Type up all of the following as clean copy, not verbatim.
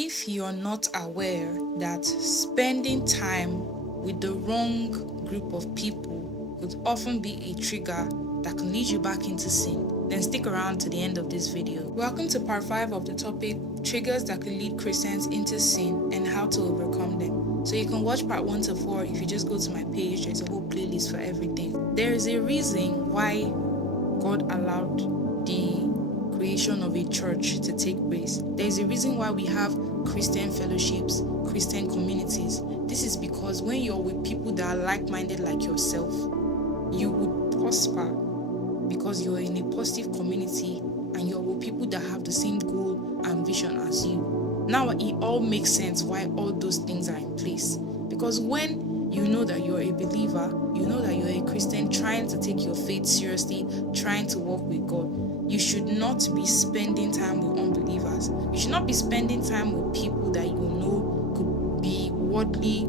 If you're not aware that spending time with the wrong group of people could often be a trigger that can lead you back into sin, then stick around to the end of this video. Welcome to part 5 of the topic, triggers that can lead Christians into sin and how to overcome them. So you can watch part 1 to 4 if you just go to my page. There's a whole playlist for everything. There is a reason why God allowed the creation of a church to take place. There is a reason why we have Christian fellowships, Christian communities. This is because when you're with people that are like-minded like yourself, you would prosper because you're in a positive community and you're with people that have the same goal and vision as you. Now it all makes sense why all those things are in place. Because when you know that you're a believer, you know that you're a Christian trying to take your faith seriously, trying to walk with God, you should not be spending time with unbelievers. You should not be spending time with people that you know could be worldly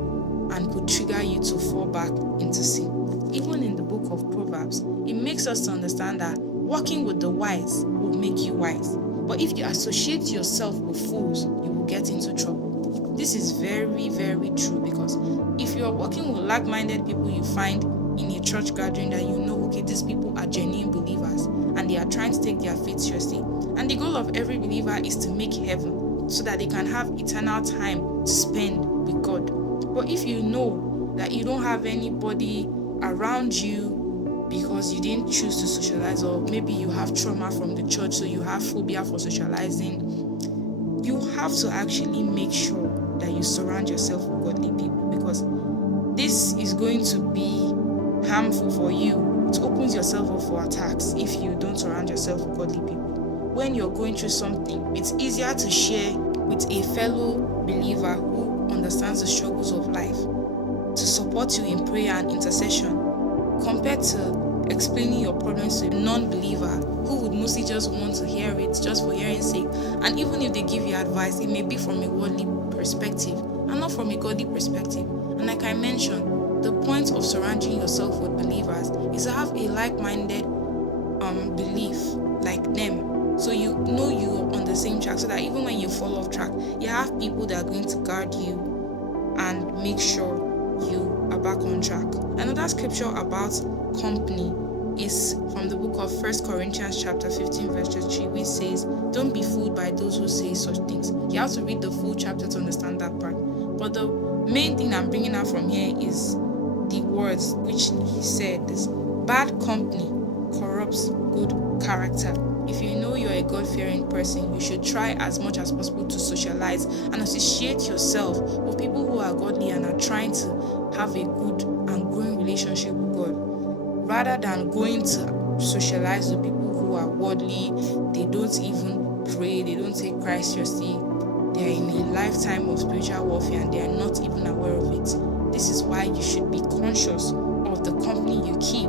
and could trigger you to fall back into sin. Even in the book of Proverbs, it makes us to understand that walking with the wise will make you wise. But if you associate yourself with fools, you will get into trouble. This is very, very true, because if you are working with like-minded people you find in a church gathering that you know, okay, these people are genuine believers and they are trying to take their faith seriously. And the goal of every believer is to make heaven so that they can have eternal time to spend with God. But if you know that you don't have anybody around you because you didn't choose to socialize, or maybe you have trauma from the church, so you have phobia for socializing, you have to actually make sure that you surround yourself with godly people, because this is going to be harmful for you. It opens yourself up for attacks if you don't surround yourself with godly people. When you're going through something, it's easier to share with a fellow believer who understands the struggles of life, to support you in prayer and intercession, compared to explaining your problems to a non-believer who would mostly just want to hear it just for hearing sake. And even if they give you advice, it may be from a worldly perspective and not from a godly perspective. And like I mentioned, the point of surrounding yourself with believers is to have a like-minded belief like them, so you know you're on the same track, so that even when you fall off track, you have people that are going to guard you and make sure you are back on track. Another scripture about company is from the book of 1 Corinthians chapter 15 verse 3, which says, don't be fooled by those who say such things. You have to read the full chapter to understand that part. But the main thing I'm bringing out from here is the words which he said, this bad company corrupts good character. If you know you're a God-fearing person, you should try as much as possible to socialize and associate yourself with people who are godly and are trying to have a good and growing relationship with God, rather than going to socialize with people who are worldly. They don't even pray, they don't take Christ seriously, they are in a lifetime of spiritual warfare and they are not even aware of it. This is why you should be conscious of the company you keep.